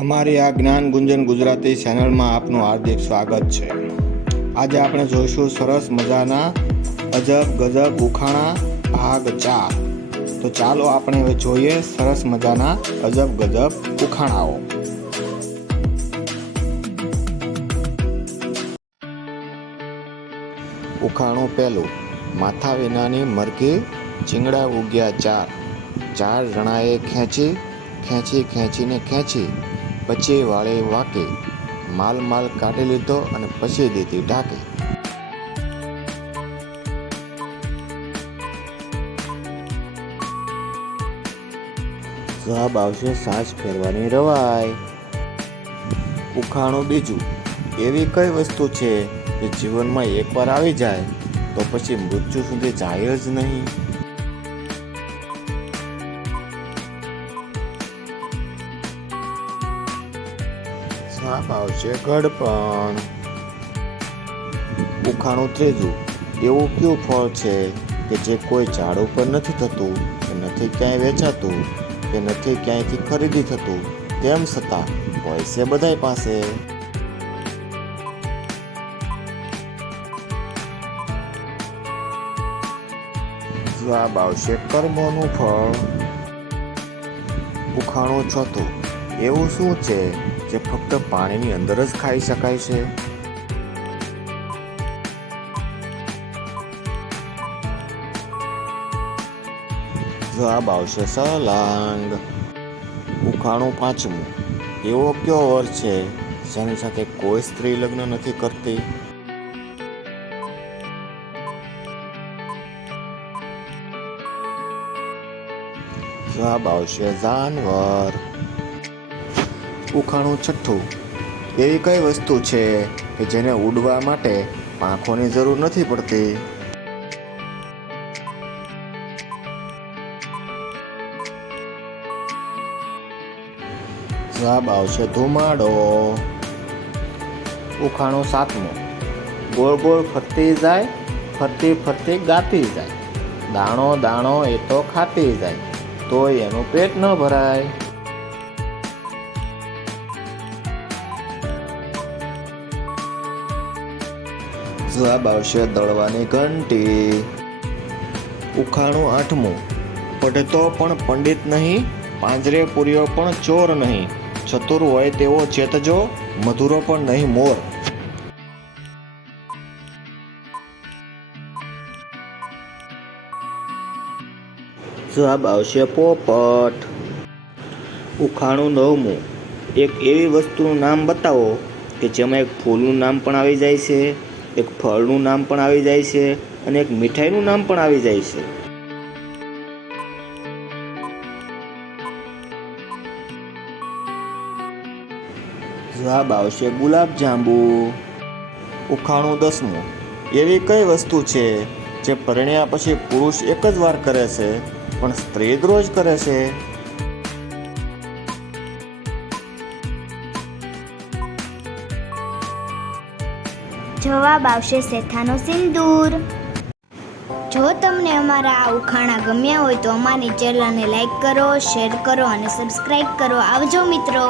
અમારી આ જ્ઞાન ગુંજન ગુજરાતી ચેનલમાં આપનું હાર્દિક સ્વાગત છે. આજે આપણે જોઈશું સરસ મજાના અજબ, ગજબ, ઉખાણા, ભાગ ચાર. તો ચાલો આપણે હવે જોઈએ સરસ મજાના અજબ, ગજબ, ઉખાણાઓ. ઉખાણું પહેલું. માથા વિનાની મરઘી ચીંગડા ઉગ્યા ચાર. ચાર જણાએ ખેંચી ખેંચી, ખેંચીને ખેંચી. પછી વાળે વાકે, માલ માલ કાઢી લીધો અને પછી દીધી ઢાકે. જવાબ આવશે સાસ ફેરવાની રવાય. ઉખાણું બીજું, એવી કઈ વસ્તુ છે જે જીવનમાં એકવાર આવી જાય, તો પછી મૃત્યુ સુધી જાય જ નહીં? સાપ આવશે ગડપણ. ઉખાણું ત્રીજું, એવું કયું ફળ છે કે જે કોઈ ઝાડ ઉપર નથી થતું, કે નથી ક્યાંય વેચાતું, કે નથી ક્યાંયથી ખરીદી થતું, તેમ છતાં હોય છે બધાય પાસે. જવાબ આવશે કર્મોનું ફળ. ઉખાણું છતું એવું શું છે જે ફક્ત પાણીની અંદર જ ખાઈ શકાય છે. જવાબ આવશે સલાંગ. ઉખાણું પાંચમું. એવો કયો વર છે જેની સાથે કોઈ સ્ત્રી લગ્ન નથી કરતી? જવાબ આવશે જાનવર. ઉખાણું છઠ્ઠું. એવી કઈ વસ્તુ છે કે જેને ઉડવા માટે પાંખોની જરૂર નથી પડતી? જવાબ આવશે ધુમાડો. ઉખાણું સાતમું. ગોળ ગોળ ફરતી જાય, ફરતી ફરતી ગાતી જાય. દાણો દાણો એ તો ખાતી જાય, તોય એનું પેટ ન ભરાય. જવાબ આવશે દળવાની ઘંટી. ઉખાણું આઠમું. પડતો પણ પંડિત નહીં, પાંજરે પૂર્યો પણ ચોર નહીં. ચતુર હોય તેવો ચેતજો મધુરો પણ નહીં મોર. જવાબ આવશે પોપટ. ઉખાણું નવમું. એક એવી વસ્તુનું નામ બતાવો કે જેમાં એક ફૂલનું નામ પણ આવી જાય છે. એક ફળનું નામ પણ આવી જાય છે અને એક મીઠાઈનું નામ પણ આવી જાય છે. જવાબ આવશે ગુલાબ જાંબુ. ઉખાણું દસમું. એવી કઈ વસ્તુ છે જે પરણ્યા પછી પુરુષ એક જ વાર કરે છે, પણ સ્ત્રી જ રોજ કરે છે? જવાબ આવશે શેઠાનો સિંદૂર. જો તમને અમારા આ ઉખાણા ગમ્યા હોય તો અમારી ચેનલને લાઈક કરો, શેર કરો અને સબસ્ક્રાઈબ કરો. આવજો મિત્રો.